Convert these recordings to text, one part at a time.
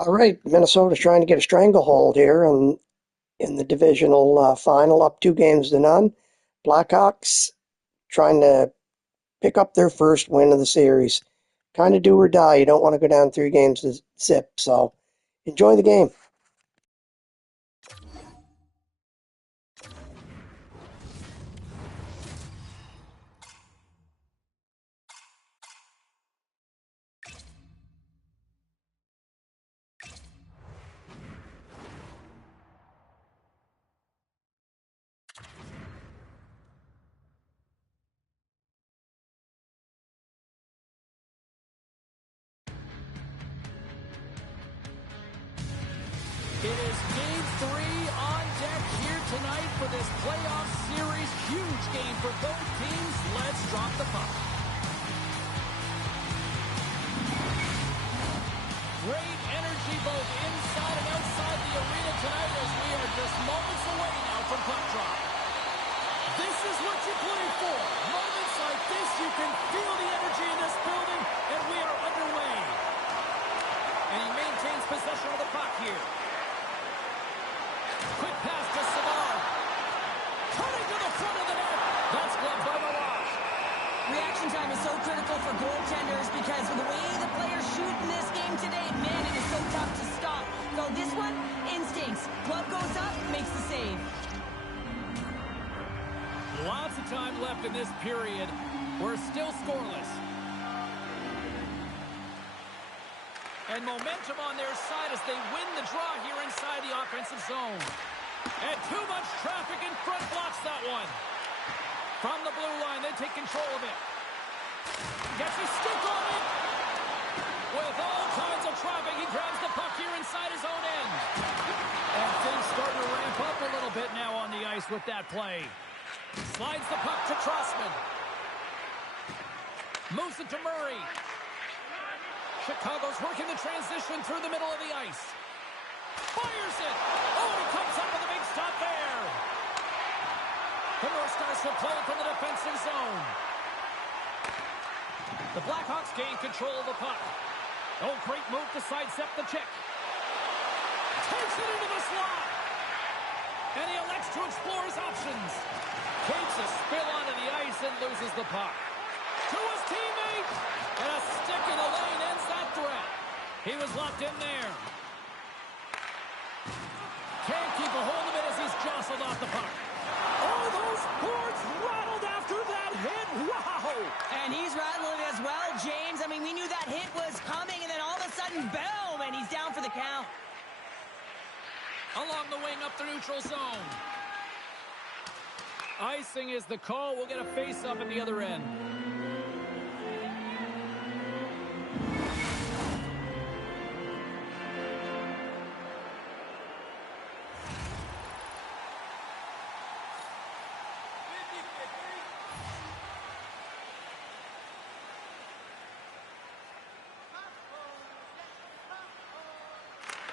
All right, Minnesota's trying to get a stranglehold here in the divisional final, up 2 games to none. Blackhawks trying to pick up their first win of the series. Kind of do or die. You don't want to go down 3 games to zip. So enjoy the game. It is game 3 on deck here tonight for this playoff series. Huge game for both teams. Let's drop the puck. Great energy both inside and outside the arena tonight as we are just moments away now from puck drop. This is what you play for. Moments like this, you can feel the energy in this building, and we are underway. And he maintains possession of the puck here. Quick pass to Savard. Turning to the front of the net. That's gloved by Mirage. Reaction time is so critical for goaltenders because of the way the players shoot in this game today, man, it is so tough to stop. So this one, instincts. Glove goes up, makes the save. Lots of time left in this period. We're still scoreless. And momentum on their side as they win the draw here inside the offensive zone. And too much traffic in front blocks that one. From the blue line, they take control of it. Gets his stick on it. With all kinds of traffic, he grabs the puck here inside his own end. And things start to ramp up a little bit now on the ice with that play. Slides the puck to Trussman. Moves it to Murray. Chicago's working the transition through the middle of the ice. Fires it. Oh, he comes up with a big stop there. The North Stars will play it from the defensive zone. The Blackhawks gain control of the puck. Oh, great move to sidestep the check. Takes it into the slot. And he elects to explore his options. Takes a spill onto the ice and loses the puck. To his teammate. And a stick in the lane ends that threat. He was locked in there. Can't keep a hold of it as he's jostled off the puck. Oh, those boards rattled after that hit. Wow. And he's rattling as well, James. I mean, we knew that hit was coming, and then all of a sudden, boom, and he's down for the count. Along the wing up the neutral zone. Icing is the call. We'll get a face-up at the other end.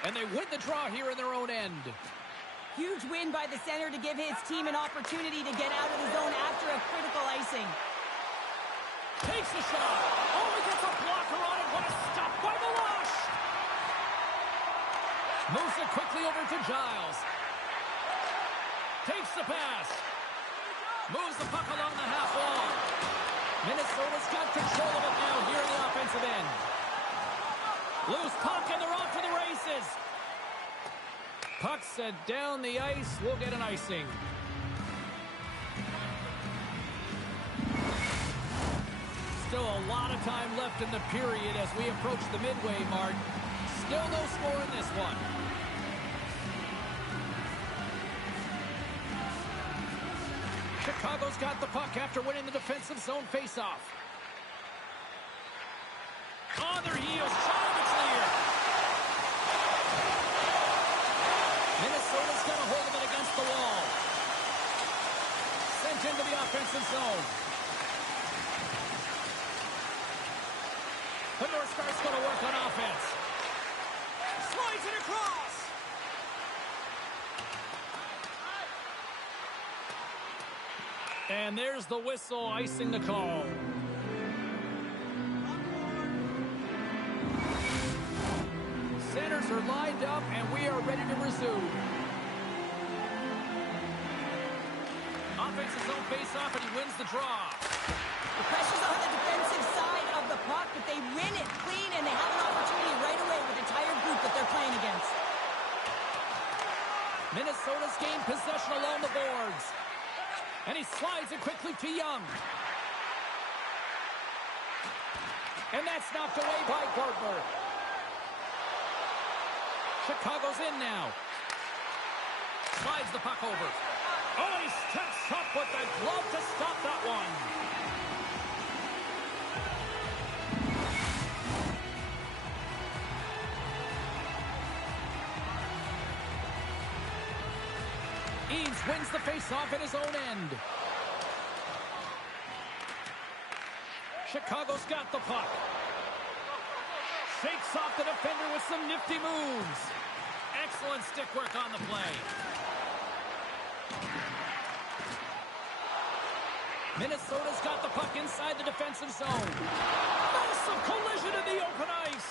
And they win the draw here in their own end. Huge win by the center to give his team an opportunity to get out of the zone after a critical icing. Takes the shot. Oh, he gets a blocker on it. What a stop by Mirage. Moves it quickly over to Giles. Takes the pass. Moves the puck along the half wall. Minnesota's got control of it now here in the offensive end. Loose puck and they're off to the races. Puck set down the ice. We'll get an icing. Still a lot of time left in the period as we approach the midway mark. Still no score in this one. Chicago's got the puck after winning the defensive zone faceoff. On their heels, trying to clear. Minnesota's got a hold of it against the wall. Sent into the offensive zone. The North Stars going to work on offense. Slides it across. And there's the whistle, icing the call. Center Blackhawks are lined up, and we are ready to resume. Offensive zone face-off, and he wins the draw. The pressure's on the defensive side of the puck, but they win it clean, and they have an opportunity right away with the entire group that they're playing against. Minnesota's gained possession along the boards. And he slides it quickly to Young. And that's knocked away by Gardner. Chicago's in now. Slides the puck over. Oh, he steps up with the glove to stop that one. Eads wins the face-off at his own end. Chicago's got the puck. Shakes off the defender with some nifty moves. Excellent stick work on the play. Minnesota's got the puck inside the defensive zone. Massive collision in the open ice.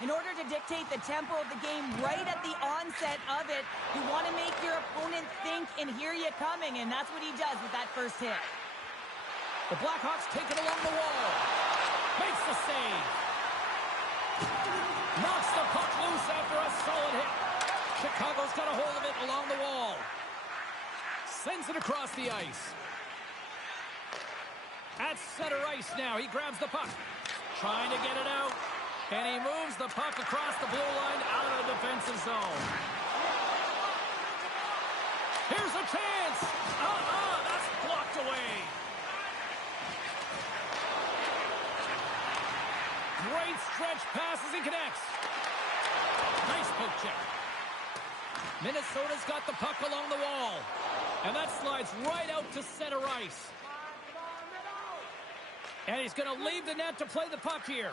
In order to dictate the tempo of the game right at the onset of it, you want to make your opponent think and hear you coming, and that's what he does with that first hit. The Blackhawks take it along the wall. Makes the save. Knocks the puck loose after a solid hit. Chicago's got a hold of it along the wall. Sends it across the ice. At center ice now, he grabs the puck. Trying to get it out. And he moves the puck across the blue line out of the defensive zone. Here's a chance. That's blocked away. Great stretch passes and connects. Nice poke check. Minnesota's got the puck along the wall. And that slides right out to center ice. And he's going to leave the net to play the puck here.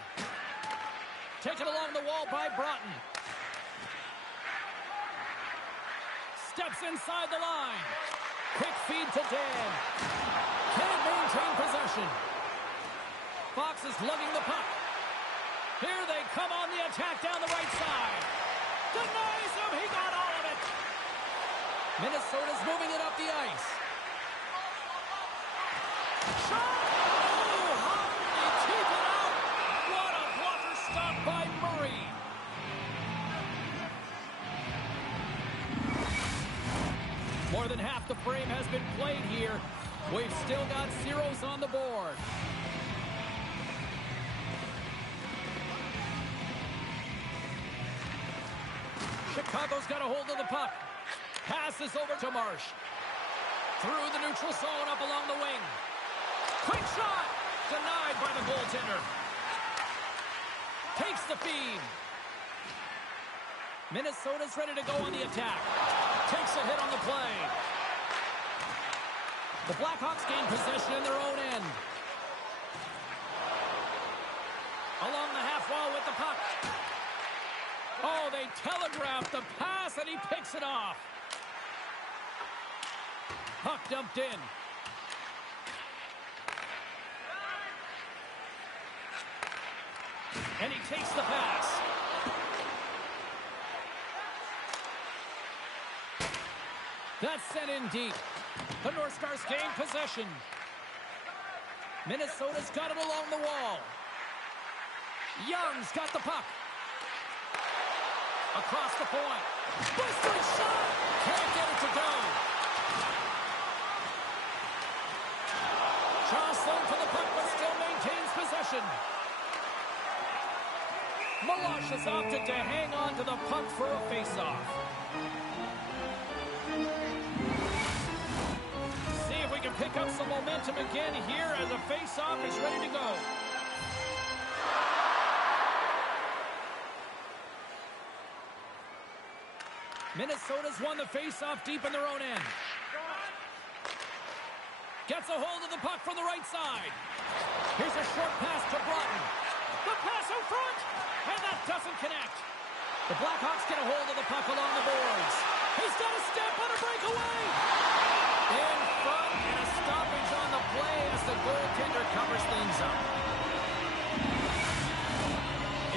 Taken along the wall by Broughton. Steps inside the line. Quick feed to Dan. Can't maintain possession. Fox is lugging the puck. Here they come on the attack down the right side. Denies him. He got all of it. Minnesota's moving it up the ice. Shot! By Murray. More than half the frame has been played here. We've still got zeros on the board. Chicago's got a hold of the puck. Passes over to Marsh. Through the neutral zone up along the wing. Quick shot! Denied by the goaltender. Takes the feed. Minnesota's ready to go on the attack. Takes a hit on the play. The Blackhawks gain possession in their own end. Along the half wall with the puck. Oh, they telegraphed the pass and he picks it off. Puck dumped in. And he takes the pass. That's sent in deep. The North Stars gain possession. Minnesota's got it along the wall. Young's got the puck. Across the point. Blistering shot! Can't get it to go. Jostling for the puck, but still maintains possession. Malash has opted to hang on to the puck for a face-off. See if we can pick up some momentum again here as a face-off is ready to go. Minnesota's won the face-off deep in their own end. Gets a hold of the puck from the right side. Here's a short pass to Broughton. The pass in front! And that doesn't connect. The Blackhawks get a hold of the puck along the boards. He's got a step on a breakaway. In front and a stoppage on the play as the goaltender covers things up.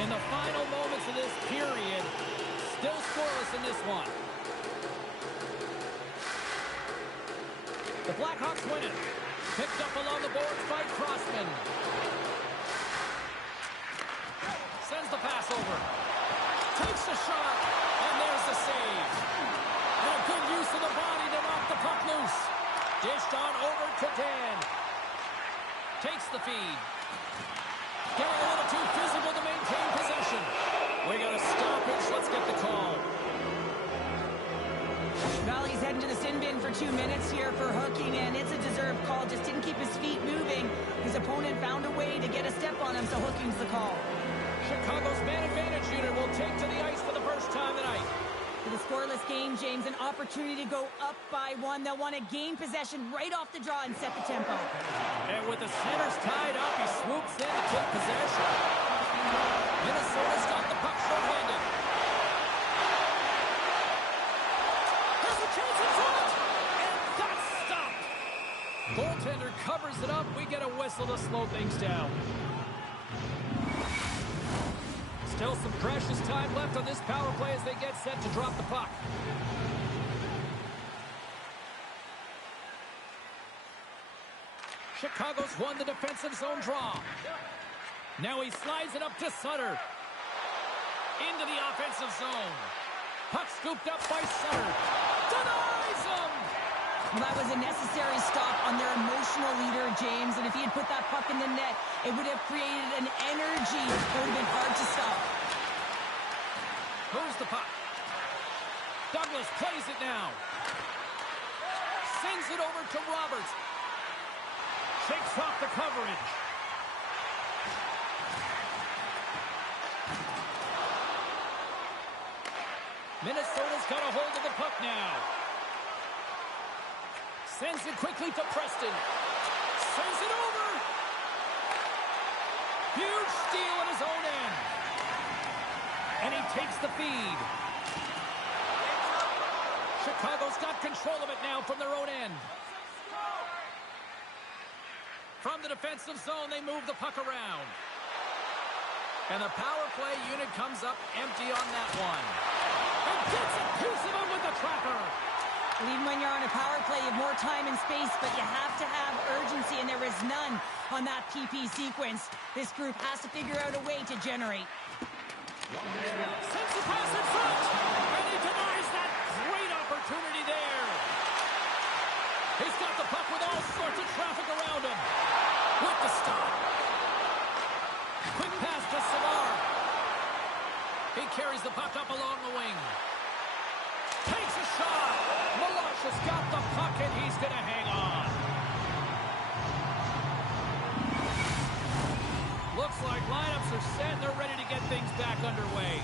In the final moments of this period, The Blackhawks win it. Picked up along the boards by Crossman. Sends the pass over. Takes the shot. And there's the save. And a good use of the body to knock the puck loose. Dished on over to Dan. Takes the feed. Getting a little too physical to maintain possession. We got a stoppage. Let's get the call. Valley's heading to the sin bin for 2 minutes here for hooking, and it's a deserved call. Just didn't keep his feet moving. His opponent found a way to get a step on him, so hooking's the call. Chicago's man advantage unit will take to the ice for the first time tonight. For the scoreless game, James, an opportunity to go up by 1. They'll want to gain possession right off the draw and set the tempo. And with the centers tied up, he swoops in to take possession. Minnesota's got the puck short-handed. There's a chance in front! And that's stopped! Goaltender covers it up. We get a whistle to slow things down. Still some precious time left on this power play as they get set to drop the puck. Chicago's won the defensive zone draw. Now he slides it up to Sutter. Into the offensive zone. Puck scooped up by Sutter. Denies him! Well, that was a necessary stop on their emotional leader, James, and if he had put that puck in the net, it would have created an energy that would have been hard to stop. Moves the puck. Douglas plays it now. Sends it over to Roberts. Shakes off the coverage. Minnesota's got a hold of the puck now. Sends it quickly to Preston. Sends it over. Huge steal at his own end. And he takes the feed. Chicago's got control of it now from their own end. From the defensive zone, they move the puck around. And the power play unit comes up empty on that one. And gets a piece of him with the tracker. Well, even when you're on a power play, you have more time and space, but you have to have urgency, and there is none on that PP sequence. This group has to figure out a way to generate. Sends the pass in front, and he denies that great opportunity there. He's got the puck with all sorts of traffic around him. With the stop. Quick pass to Savard. He carries the puck up along the wing. Takes a shot. Milosh has got the puck, and he's going to hang on. Looks like lineups are set, and they're ready to get things back underway.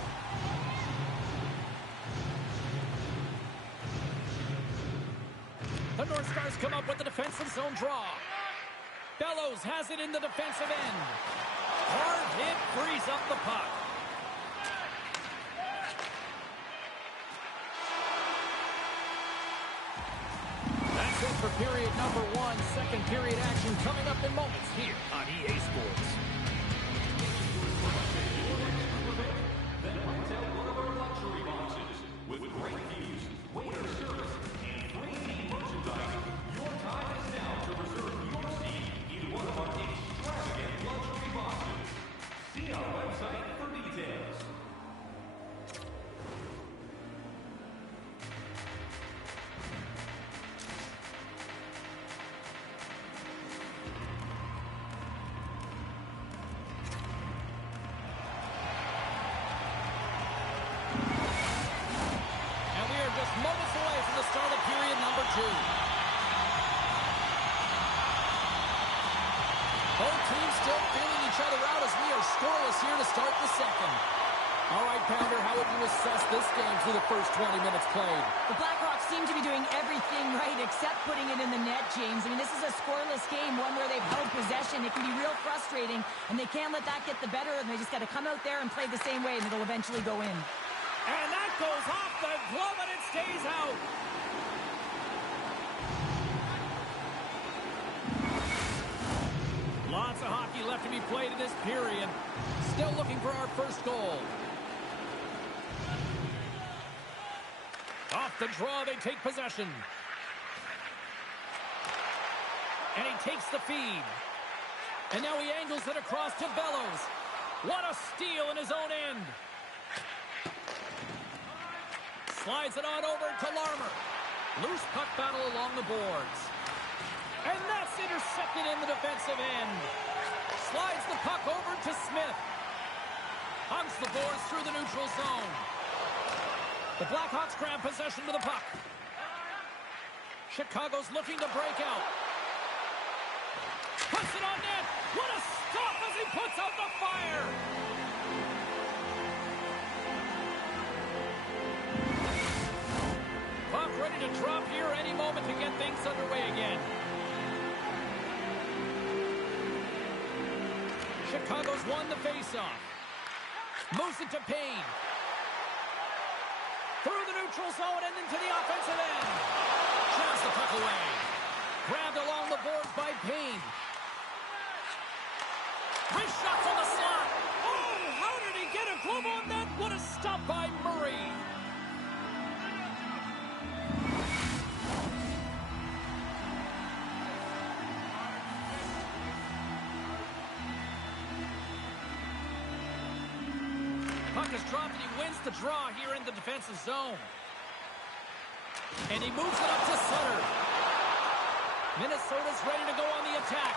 The North Stars come up with the defensive zone draw. Bellows has it in the defensive end. Hard hit frees up the puck. That's it for period number 1. Second period action coming up in moments here on EA Sports. Then rent out one of our luxury boxes with great views, waiter service, and free team merchandise. Your time is now to reserve your seat in one of our extravagant luxury boxes. See our website for details. Moments away from the start of period number 2. Both teams still feeling each other out as we are scoreless here to start the second. All right, Pounder, how would you assess this game through the first 20 minutes played? The Blackhawks seem to be doing everything right except putting it in the net, James. I mean, this is a scoreless game, one where they've held possession. It can be real frustrating, and they can't let that get the better of them. They just got to come out there and play the same way, and it'll eventually go in. And that goes off the glove, and it stays out. Lots of hockey left to be played in this period. Still looking for our first goal. Off the draw, they take possession. And he takes the feed. And now he angles it across to Bellows. What a steal in his own end. Slides it on over to Larmer. Loose puck battle along the boards. And that's intercepted in the defensive end. Slides the puck over to Smith. Hugs the boards through the neutral zone. The Blackhawks grab possession of the puck. Chicago's looking to break out. Puts it on net. What a stop as he puts out the fire. Puck ready to drop here any moment to get things underway again. Chicago's won the faceoff. Moves it to Payne. Through the neutral zone and into the offensive end. Jams the puck away. Grabbed along the boards by Payne. Wrist shot from the slot. Oh, how did he get a glove on that? What a stop by Murray. Puck is dropped and he wins the draw here in the defensive zone. And he moves it up to Sutter. Minnesota's ready to go on the attack.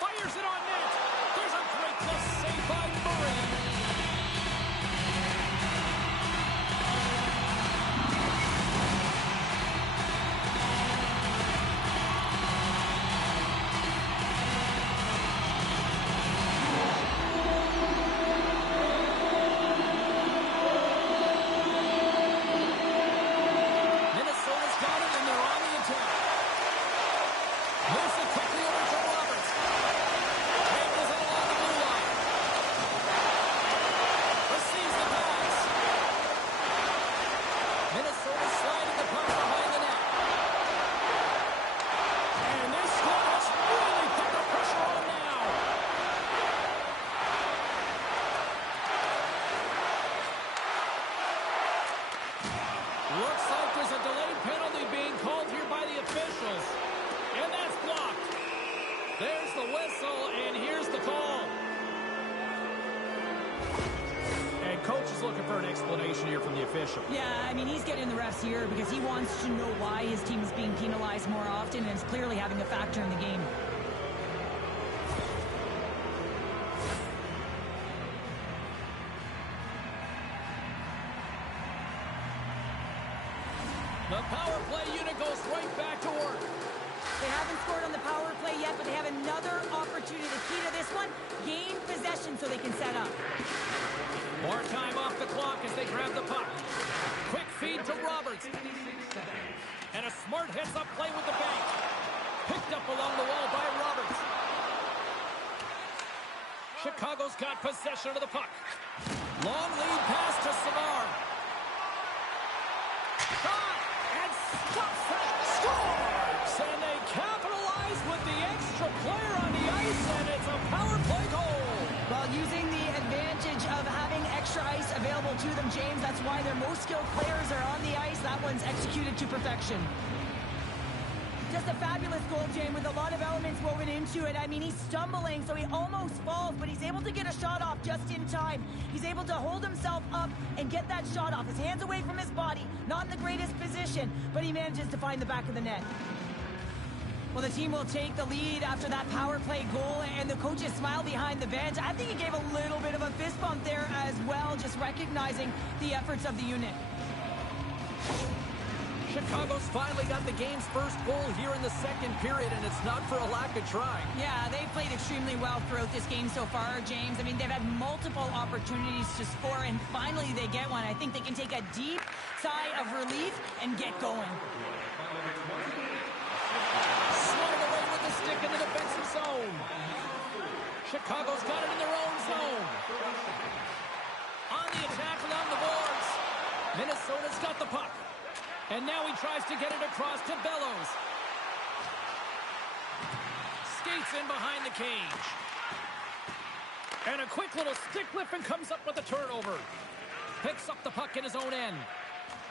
Fires it on net. There's a great glove save by Murray. Minnesota's got it and they're on the attack. Moves it quickly over to Roberts. Tables it along the blue line. Receives the pass. Minnesota sliding the puck behind the net. And this squad has really put the pressure on now. Looks like there's a delayed penalty being called here by the officials. And that's blocked. There's the whistle, and here's the call. And coach is looking for an explanation here from the official. Yeah, I mean, he's getting the refs here because he wants to know why his team is being penalized more often, and it's clearly having a factor in the game. The power play unit goes right back to work. They haven't scored on the power play yet, but they have another opportunity. The key to this one, gain possession so they can set up. More time off the clock as they grab the puck. Quick feed to Roberts. And a smart heads-up play with the bank. Picked up along the wall by Roberts. Chicago's got possession of the puck. Long lead pass to Savard. Shot! And stops it! Scores! And they capitalize with the extra player on the ice, and it's a power play goal. Well, using the advantage of having extra ice available to them, James, that's why their most skilled players are on the ice. That one's executed to perfection. Just a fabulous goal, James, with a lot of elements woven into it. I mean, he's stumbling, so he almost falls, but he's able to get a shot off just in time. He's able to hold himself up and get that shot off. His hands away from his body, not in the greatest position, but he manages to find the back of the net. Well, the team will take the lead after that power play goal, and the coaches smile behind the bench. I think he gave a little bit of a fist bump there as well, just recognizing the efforts of the unit. Chicago's finally got the game's first goal here in the second period, and it's not for a lack of trying. Yeah, they've played extremely well throughout this game so far, James. I mean, they've had multiple opportunities to score, and finally they get one. I think they can take a deep sigh of relief and get going. Swung away with the stick in the defensive zone. Chicago's got it in their own zone. On the attack along the boards. Minnesota's got the puck. And now he tries to get it across to Bellows. Skates in behind the cage. And a quick little stick lift and comes up with a turnover. Picks up the puck in his own end.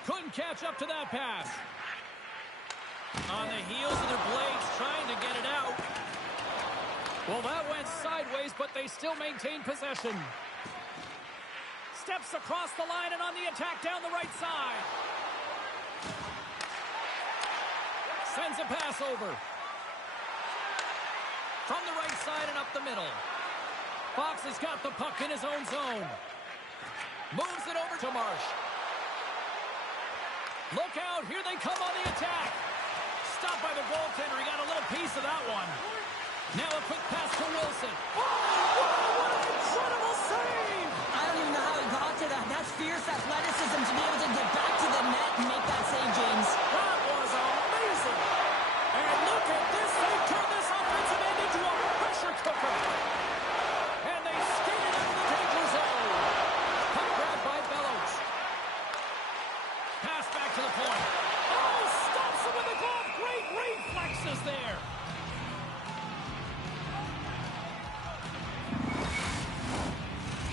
Couldn't catch up to that pass. On the heels of their blade. Well, that went sideways, but they still maintain possession. Steps across the line and on the attack down the right side. Sends a pass over. From the right side and up the middle. Fox has got the puck in his own zone. Moves it over to Marsh. Look out, here they come on the attack. Stopped by the goaltender, he got a little piece of that one. Now a quick pass to Wilson. Oh, what an incredible save! I don't even know how he got to that. That's fierce athleticism to be able to get back to the net and make that save, James. That was amazing! And look at this, they turned this offensive end into a pressure cooker. And they skated into the danger zone. Puck grabbed by Bellows. Pass back to the point. Oh, stops him with the glove. Great reflexes there.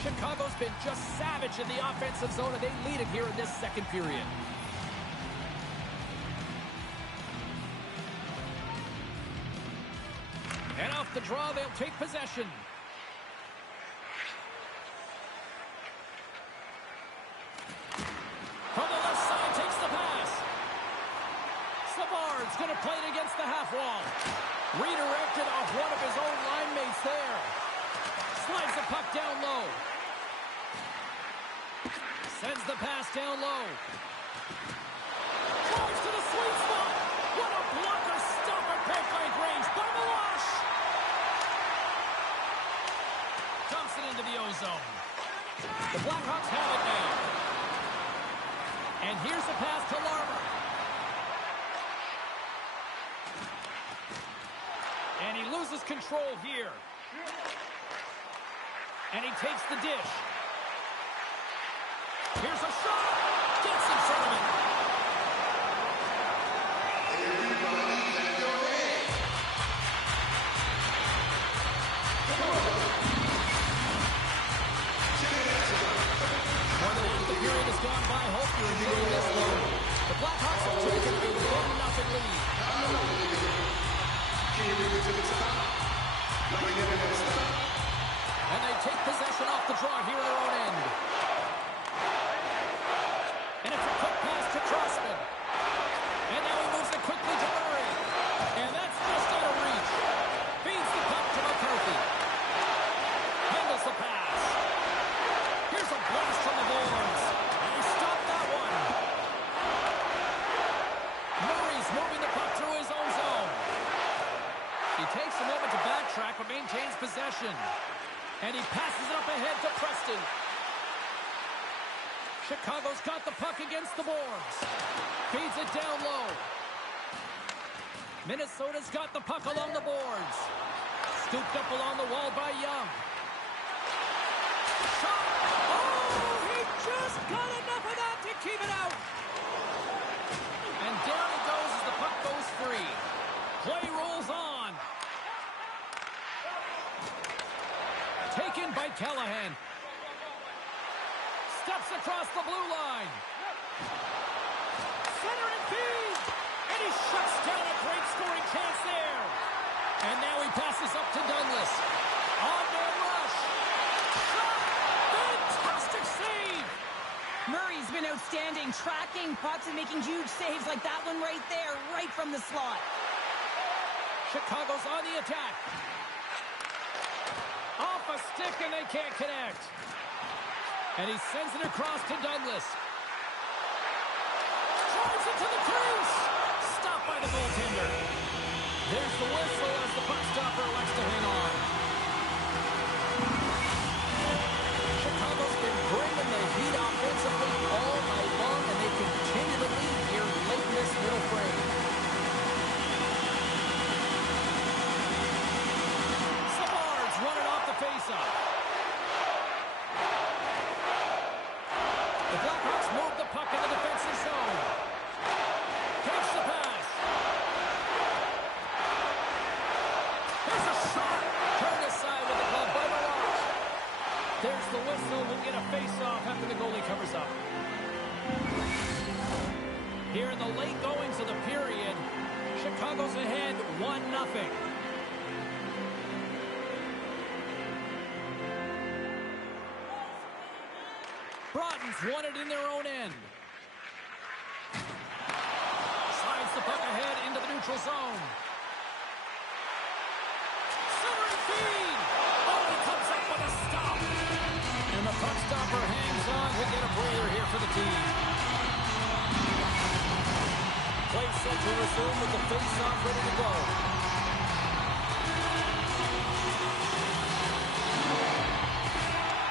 Chicago's been just savage in the offensive zone, and they lead it here in this second period. And off the draw, they'll take possession. From the left side, takes the pass. Savard's going to play it against the half wall. Redirected off one of his own line mates there. Slides the puck down low. Sends the pass down low. Drives to the sweet spot. What a blocker stop at point-blank range by Milosh. Dumps it into the O-zone. The Blackhawks have it now. And here's the pass to Larmer. And he loses control here. And he takes the dish. Here's a shot. Gets in front of it. More than half the period has gone by. Hope you're enjoying this one. The Blackhawks have taken a 1-0 lead. And they take possession off the draw here in their own end. And it's a quick pass to Crossman. And now he moves it quickly to Murray. And that's just out of reach. Feeds the puck to McCarthy. Handles the pass. Here's a blast from the boards. And he stopped that one. Murray's moving the puck through his own zone. He takes a moment to backtrack but maintains possession. And he passes it up ahead to Preston. Chicago's got the puck against the boards. Feeds it down low. Minnesota's got the puck along the boards. Scooped up along the wall by Young. Shot! Oh, he just got enough of that to keep it out. And down it goes as the puck goes free. Play rolls on. Taken by Callahan. Steps across the blue line. Center and feed. And he shuts down a great scoring chance there. And now he passes up to Douglas. On their rush. Shot. Fantastic save. Murray's been outstanding, tracking pucks and making huge saves like that one right there, right from the slot. Chicago's on the attack. Off a stick and they can't connect. And he sends it across to Douglas. Drives it to the crease. Stopped by the goaltender. There's the whistle as the puck stopper elects to hang on. Chicago's been bringing the heat offensively all night long, and they continue to lead here late in this middle frame. Savard's running off the faceoff. The Blackhawks move the puck in the defensive zone. Takes the pass. Here's a shot. Turned aside with the glove by Milosh. There's the whistle. We'll get a face-off after the goalie covers up. Here in the late goings of the period, Chicago's ahead 1-0. Proton's won it in their own end. Slides the puck ahead into the neutral zone. Centering feed. Oh, he comes up with a stop. And the puck stopper hangs on to get a breather here for the team. Play set to resume with the face-off ready to go.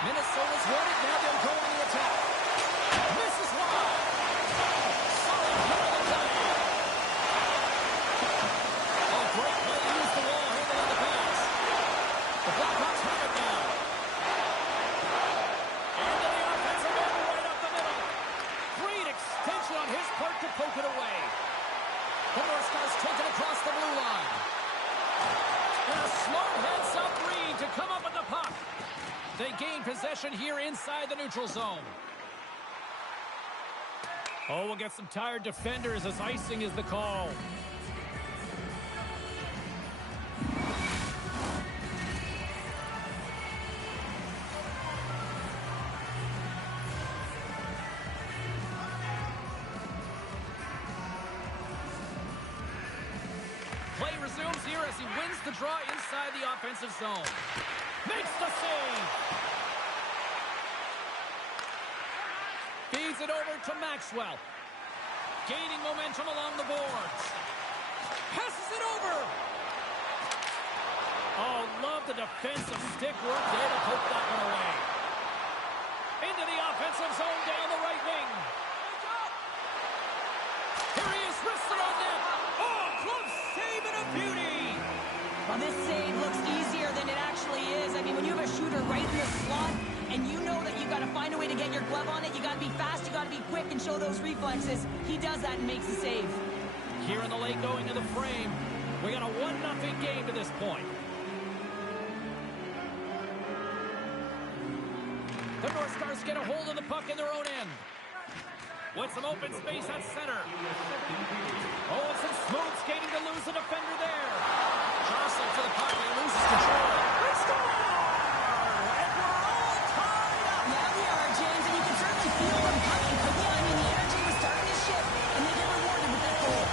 Minnesota's won it. Now they'll go on the attack. Misses wide. Solid play of the play. Oh, great play. Use the wall handling the pass. The Blackhawks have it now. Into the offensive end right up the middle. Great extension on his part to poke it away. The North Stars take it across the blue line. And a smart heads-up read to come up with the puck. They gain possession here inside the neutral zone. Oh, we'll get some tired defenders as icing is the call. Play resumes here as he wins the draw inside the offensive zone. Makes the save. Feeds it over to Maxwell. Gaining momentum along the boards. Passes it over. Oh, love the defensive stick work there to poke that one away. Into the offensive zone down the right wing. Here he is, wristed on net. Oh, close save and a beauty. Well, this save looks easier than it actually is. I mean, when you have a shooter right in the slot and you know that you've got to find a way to get your glove on it, you got to be fast, you got to be quick and show those reflexes. He does that and makes the save. Here in the late going to the frame. We got a 1-0 game to this point. The North Stars get a hold of the puck in their own end. With some open space at center. Oh, and some smooth skating to lose the defender there. Jostling for the puck, he loses control. They score! And we're all tied up. Yeah, we are, James, and you can certainly feel them coming. But yeah, I mean, the energy was starting to shift, and they get rewarded with that goal.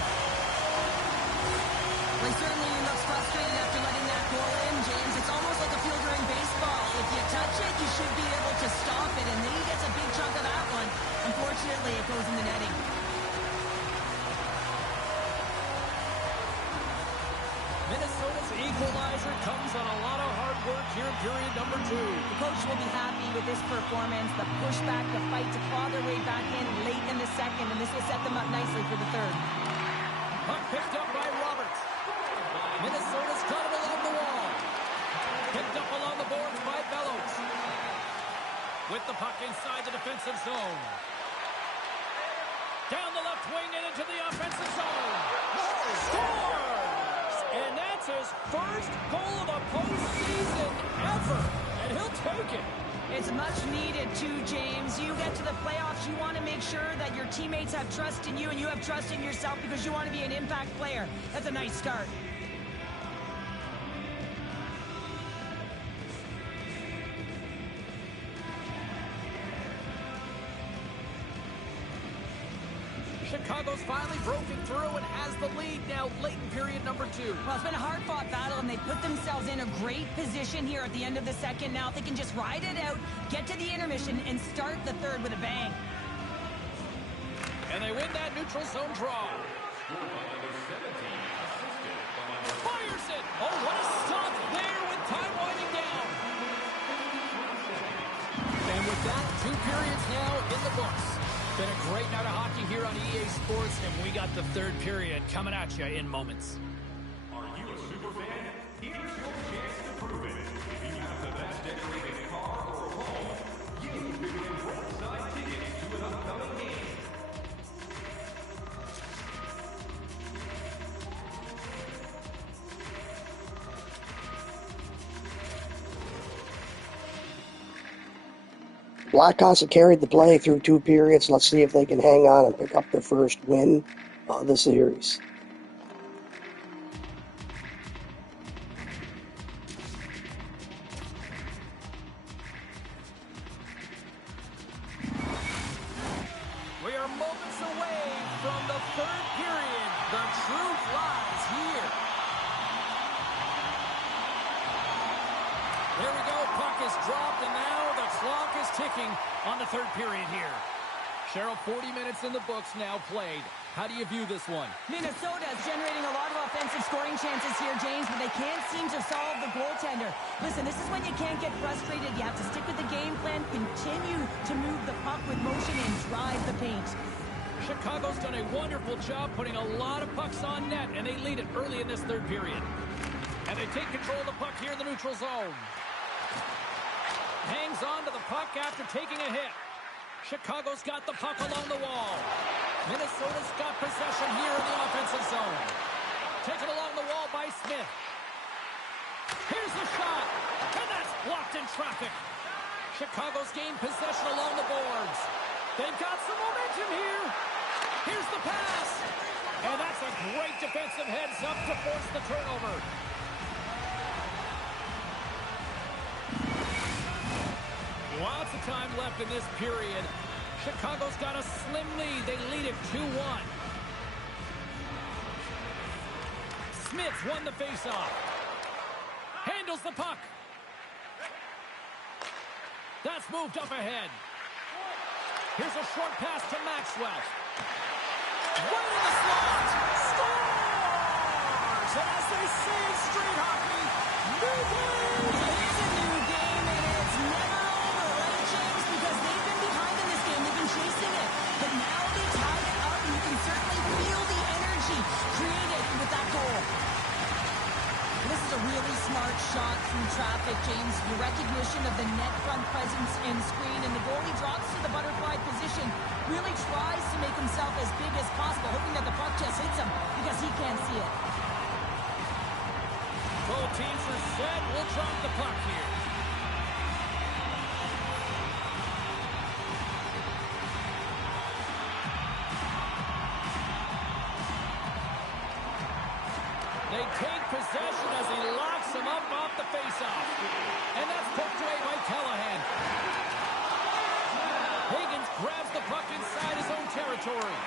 Well, certainly he looks frustrated after letting that goal in, James. It's almost like a field during baseball. If you touch it, you should be able to stop it, and then he gets a big chunk of that one. Unfortunately, it goes in the netting. Minnesota's equalizer comes on a lot of hard work here in period number 2. The coach will be happy with this performance. The pushback, the fight to claw their way back in late in the second, and this will set them up nicely for the third. Puck picked up by Roberts. Minnesota's got it along the wall. Picked up along the boards by Bellows. With the puck inside the defensive zone. Down the left wing and into the offensive zone. Scores! And that's his first goal of the postseason ever. And he'll take it. It's much needed too, James. You get to the playoffs, you want to make sure that your teammates have trust in you and you have trust in yourself because you want to be an impact player. That's a nice start. Chicago's finally broken through and has the lead now late in period number 2. Well, it's been a hard-fought battle, and they put themselves in a great position here at the end of the second. Now, if they can just ride it out, get to the intermission, and start the third with a bang. And they win that neutral zone draw. Fires it! Oh, what a stop there with time winding down. And with that, 2 periods now in the books. Been a great night of hockey here on EA Sports, and we got the third period coming at you in moments. Are you a super fan? Here's your chance to prove it. If you have the best decorated car or home, you can win roadside tickets to an upcoming game. Blackhawks have carried the play through 2 periods. Let's see if they can hang on and pick up their first win of the series. The truth lies here. There we go. Puck is dropped, and now the clock is ticking on the third period here. Cheryl, 40 minutes in the books now played. How do you view this one? Minnesota is generating a lot of offensive scoring chances here, James, but they can't seem to solve the goaltender. Listen, this is when you can't get frustrated. You have to stick with the game plan, continue to move the puck with motion, and drive the paint. Chicago's done a wonderful job putting a lot of pucks on net, and they lead it early in this third period. And they take control of the puck here in the neutral zone. Hangs on to the puck after taking a hit. Chicago's got the puck along the wall. Minnesota's got possession here in the offensive zone. Taken along the wall by Smith. Here's the shot, and that's blocked in traffic. Chicago's gained possession along the boards. They've got some momentum here. Here's the pass. And that's a great defensive heads-up to force the turnover. Lots of time left in this period. Chicago's got a slim lead. They lead it 2-1. Smith's won the faceoff. Handles the puck. That's moved up ahead. Here's a short pass to Maxwell. Right in the slot. Scores! And as they say in street hockey, new game! It's a new game, and it's never over, right, James? Because they've been behind in this game. They've been chasing it. But now they tied it up, and you can certainly feel the energy created with that goal. This is a really smart shot through traffic, James. Your recognition of the net front presence and screen, and the goalie drops to the butterfly position, really tries to make himself as big as possible, hoping that the puck just hits him because he can't see it. Both teams are set. We'll drop the puck here. They take possession as he locks him up off the faceoff. And that's poked away by Callahan. Higgins grabs the puck inside his own territory.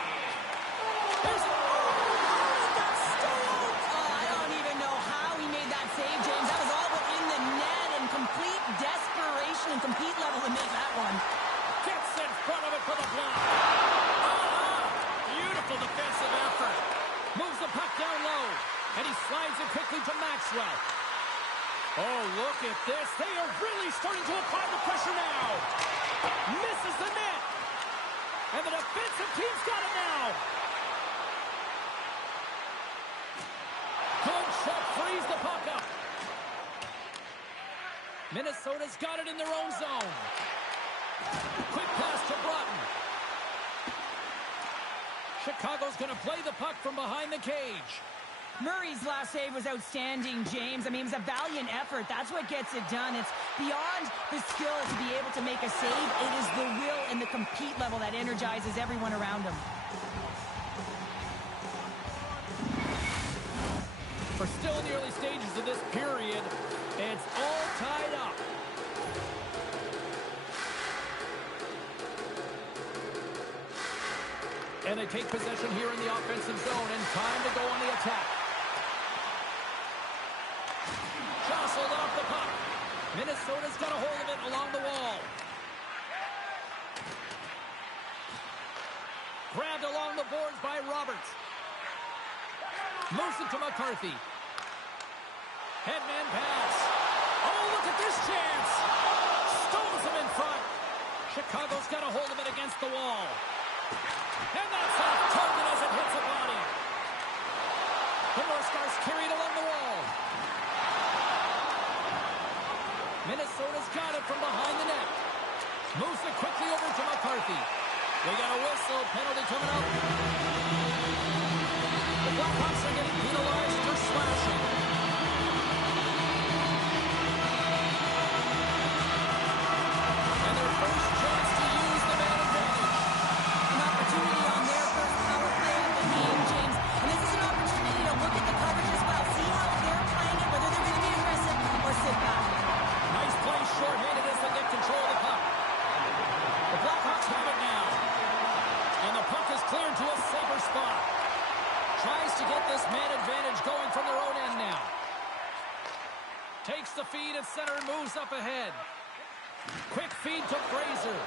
There's a... Oh, he got stolen! Oh, I don't even know how he made that save, James. That was all but in the net, and complete desperation and compete level to make that one. Gets in front of it for the block. Beautiful defensive effort. Moves the puck down low. And he slides it quickly to Maxwell. Oh, look at this. They are really starting to apply the pressure now. Misses the net. And the defensive team's got it now. Good check, frees the puck up. Minnesota's got it in their own zone. Quick pass to Broughton. Chicago's going to play the puck from behind the cage. Murray's last save was outstanding, James. I mean, it was a valiant effort. That's what gets it done. It's beyond the skill to be able to make a save. It is the will and the compete level that energizes everyone around him. We're still in the early stages of this period. It's all tied up. And they take possession here in the offensive zone, and time to go on the attack. Jostled off the puck. Minnesota's got a hold of it along the wall. Grabbed along the boards by Roberts. Moves it to McCarthy. Headman pass. Oh, look at this chance. Stones him in front. Chicago's got a hold of it against the wall. And that's off target as it hits a body. The North Stars carried along the wall. Minnesota's got it from behind the net. Moves it quickly over to McCarthy. We got a whistle. Penalty coming up. The Blackhawks are getting penalized for slashing. And their first chance to use the man advantage. An opportunity on their first power play of the game, James. And this is an opportunity to look at the coverage as well. See how they're playing it, whether they're going to be aggressive or sit back. Nice play shorthanded as they get control of the puck. The Blackhawks have it now. And the puck is cleared to a safer spot. Tries to to get this man advantage going from their own end now. Takes the feed at center and moves up ahead. Quick feed to Fraser.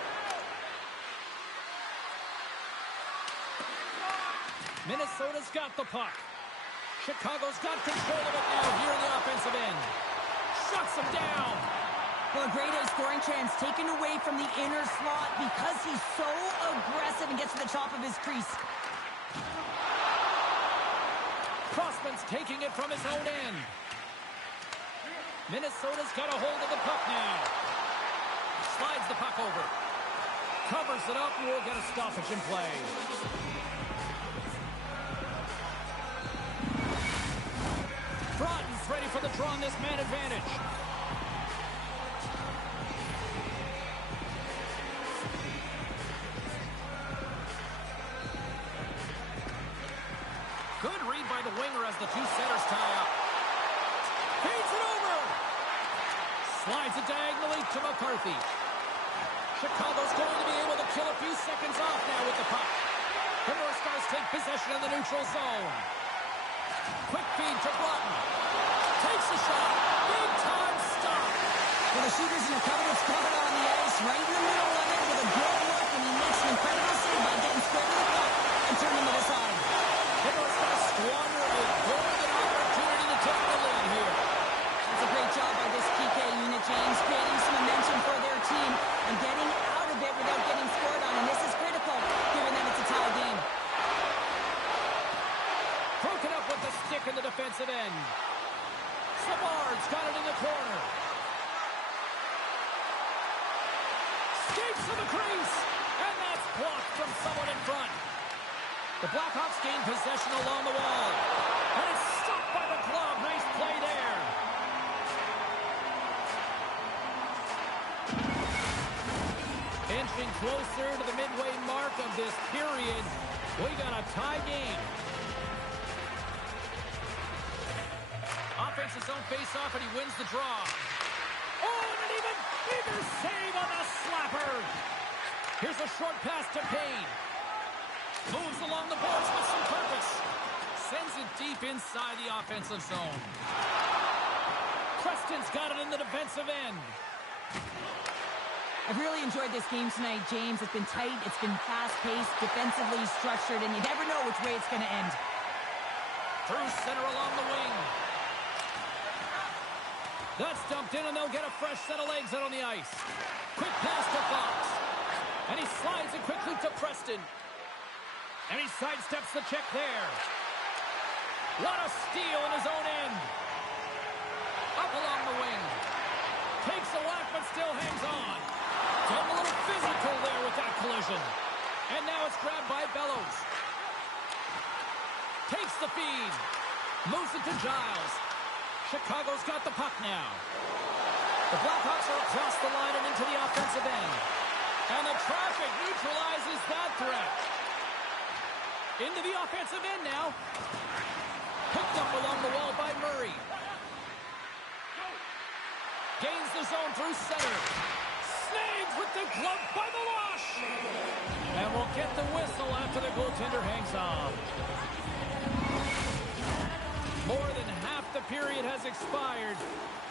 Minnesota's got the puck. Chicago's got control of it now here in the offensive end. Shuts him down. Well, a great scoring chance taken away from the inner slot because he's so aggressive and gets to the top of his crease. Crossman's taking it from his own end. Minnesota's got a hold of the puck now. Slides the puck over. Covers it up and we'll get a stoppage in play. Broughton's ready for the draw on this man advantage. Good read by the winger as the two centers tie up. Feeds it over. Slides it diagonally to McCarthy. Chicago's going to be able to kill a few seconds off now with the puck. The North Stars take possession of the neutral zone. Quick feed to Broughton. Takes a shot. Big time stop. Well, the shooter's in a coveted spot on the ice, right in the middle of it with a good look, and he makes an incredible save by getting square to the puck and turning it aside. The North Stars squander a golden opportunity to take the lead here. That's a great job by this PK unit, James, creating some momentum for their team and getting out of it without getting scored on, and this is critical given that it's a tie game. Broken up with the stick in the defensive end. Savard's got it in the corner. Skates to the crease. And that's blocked from someone in front. The Blackhawks gain possession along the wall. And it's stopped by the glove. Nice play there. Inching closer to the midway mark of this period. We got a tie game. Offensive zone face-off, and he wins the draw. Oh, and an even bigger save on the slapper. Here's a short pass to Payne. Moves along the boards with some purpose. Sends it deep inside the offensive zone. Preston's got it in the defensive end. I've really enjoyed this game tonight, James. It's been tight, it's been fast-paced, defensively structured, and you never know which way it's going to end. Through center along the wing. That's dumped in, and they'll get a fresh set of legs out on the ice. Quick pass to Fox. And he slides it quickly to Preston. And he sidesteps the check there. What a steal in his own end. Up along the wing. Takes a whack, but still hangs on. Getting a little physical there with that collision. And now it's grabbed by Bellows. Takes the feed. Moves it to Giles. Chicago's got the puck now. The Blackhawks are across the line and into the offensive end. And the traffic neutralizes that threat. Into the offensive end now. Picked up along the wall by Murray. Gains the zone through center. Snags with the glove by the wash. And we'll get the whistle after the goaltender hangs on. More than half the period has expired.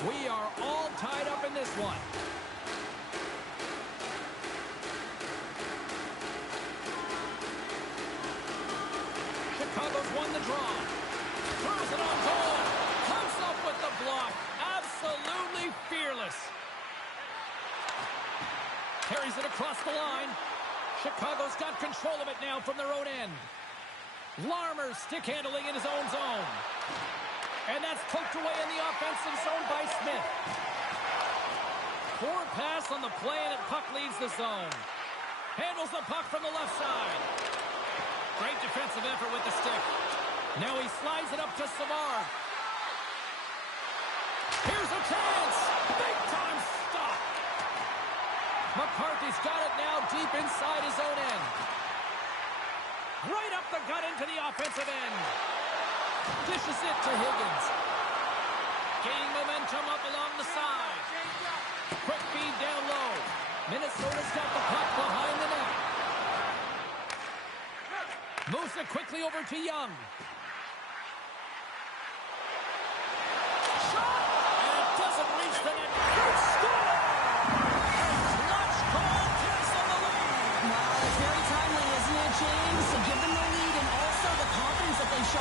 We are all tied up in this one. Chicago's won the draw. Throws it on goal. Comes up with the block. Absolutely fearless. Carries it across the line. Chicago's got control of it now from their own end. Larmer stick handling in his own zone. And that's poked away in the offensive zone by Smith. Poor pass on the play, and the puck leaves the zone. Handles the puck from the left side. Great defensive effort with the stick. Now he slides it up to Savard. Here's a chance. Big time stop. McCarthy's got it now deep inside his own end. Right up the gut into the offensive end. Dishes it to Higgins. Gaining momentum up along the side. Quick feed down low. Minnesota's got the puck behind the net. Moves it quickly over to Young.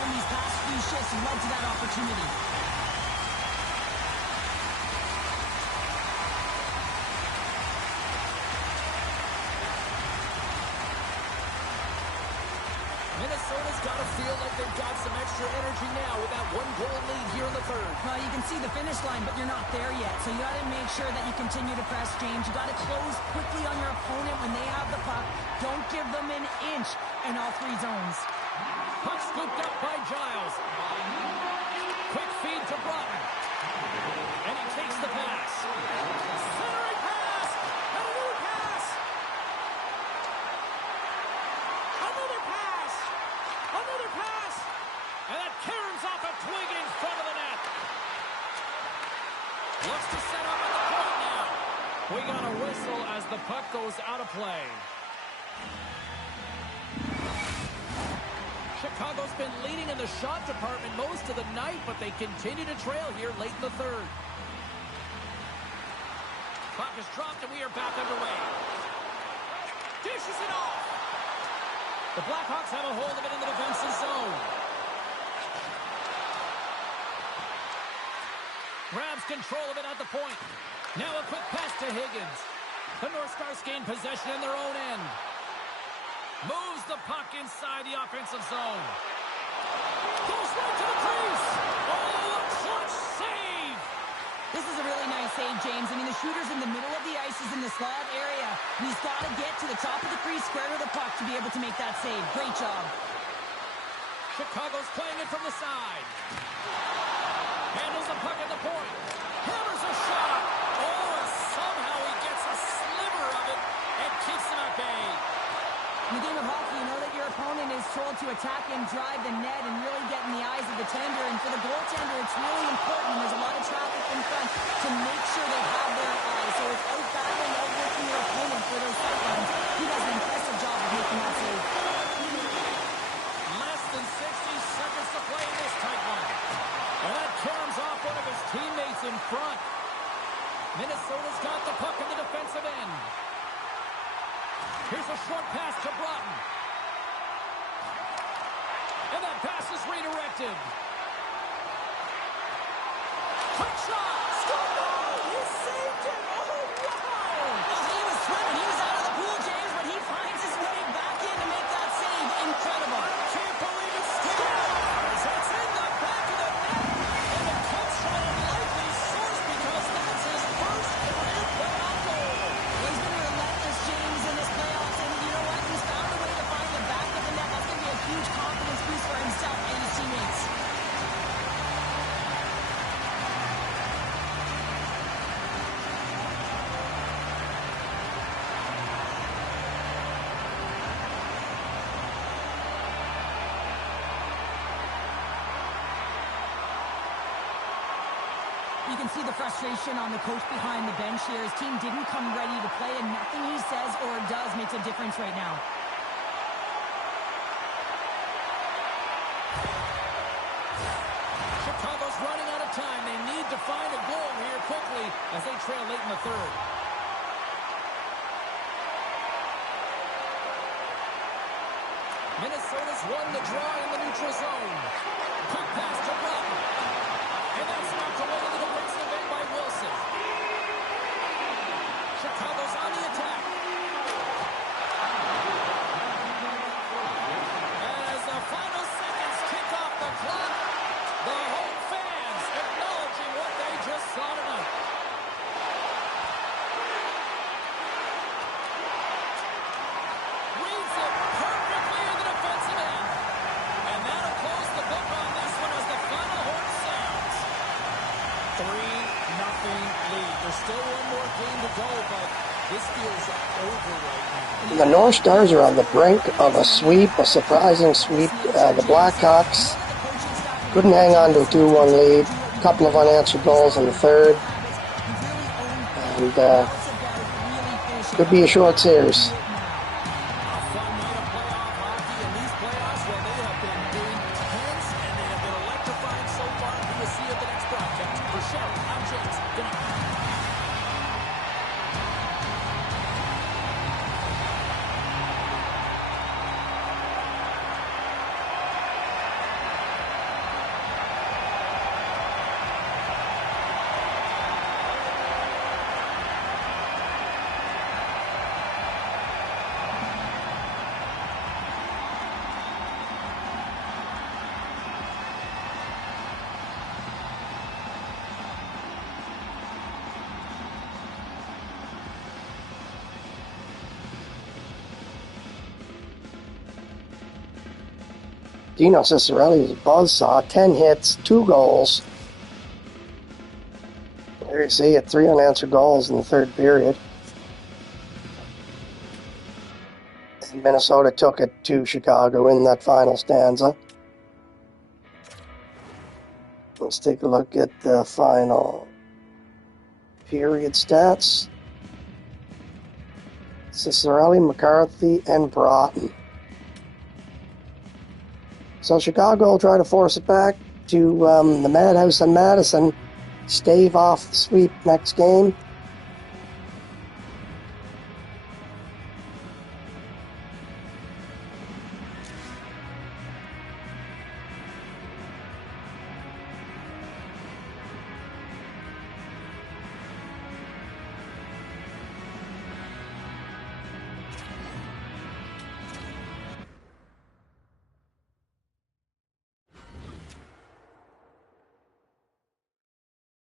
zone these past few shifts led to that opportunity. Minnesota's got to feel like they've got some extra energy now with that one-goal lead here in the third. Well, you can see the finish line, but you're not there yet. So you got to make sure that you continue to press, James. You got to close quickly on your opponent when they have the puck. Don't give them an inch in all three zones. Puck scooped up by Giles. Quick feed to Broughton. And he takes the pass. Centering pass! And another pass! Another pass! Another pass! And that caroms off a twig in front of the net. Looks to set up at the point now. We got a whistle as the puck goes out of play. Chicago's been leading in the shot department most of the night, but they continue to trail here late in the third. Puck is dropped and we are back underway. Dishes it off. The Blackhawks have a hold of it in the defensive zone. Grabs control of it at the point. Now a quick pass to Higgins. The North Stars gain possession in their own end. Moves the puck inside the offensive zone. Goes right to the crease. Oh, a clutch save. This is a really nice save, James. I mean, the shooter's in the middle of the ice. He's in the slot area. And he's got to get to the top of the crease, square to the puck to be able to make that save. Great job. Chicago's playing it from the side. Handles the puck at the point. Hammers a shot. Oh, and somehow he gets a sliver of it and keeps him at bay. In the game of hockey, you know that your opponent is told to attack and drive the net and really get in the eyes of the tender. And for the goaltender, it's really important. There's a lot of traffic in front to make sure they have their eyes. So it's out-battling, outworking your opponent for those sight lines. He does an impressive job of making that save. Less than 60 seconds to play in this tight one. And that caroms off one of his teammates in front. Minnesota's got the puck in the defensive end. Here's a short pass to Broughton. And that pass is redirected. Quick shot! Scored! Oh, he saved it! Oh, wow! Well, he was swimming. He was out of the pool, James, but he finds his way back in to make that save. Incredible. Can't believe it scores! It's in the back of the net. And it comes from an unlikely source because that's his first career playoff goal. Well, he's been relentless, James, in this playoffs. And you know what? He's found a way to find the back of the net. That's going to be a huge confidence boost for himself and his teammates. You can see the frustration on the coach behind the bench here. His team didn't come ready to play, and nothing he says or does makes a difference right now. Chicago's running out of time. They need to find a goal here quickly as they trail late in the third. Minnesota's won the draw in the neutral zone. Quick pass to Broughton. And that's knocked away to the defensive end by Wilson. Chicago's on the attack. As the final seconds kick off the clock, the home fans acknowledging what they just saw tonight. Reads it perfectly in the defensive end. And that'll close the book on this one as the final horn sounds. 3-0 lead. There's still one more game to go, but this feels over right now. The North Stars are on the brink of a sweep, a surprising sweep. The Blackhawks couldn't hang on to a 2-1 lead. A couple of unanswered goals in the third. And could be a short series. A fun night of playoff hockey, and these playoffs, well, they have been intense, and they have been electrifying so far. We will see you at the next broadcast. For Sherry, I'm James. Good night. Dino Ciccarelli's buzzsaw, 10 hits, 2 goals. There you see it, 3 unanswered goals in the third period. And Minnesota took it to Chicago in that final stanza. Let's take a look at the final period stats. Ciccarelli, McCarthy, and Broughton. So Chicago will try to force it back to the Madhouse on Madison, stave off the sweep next game.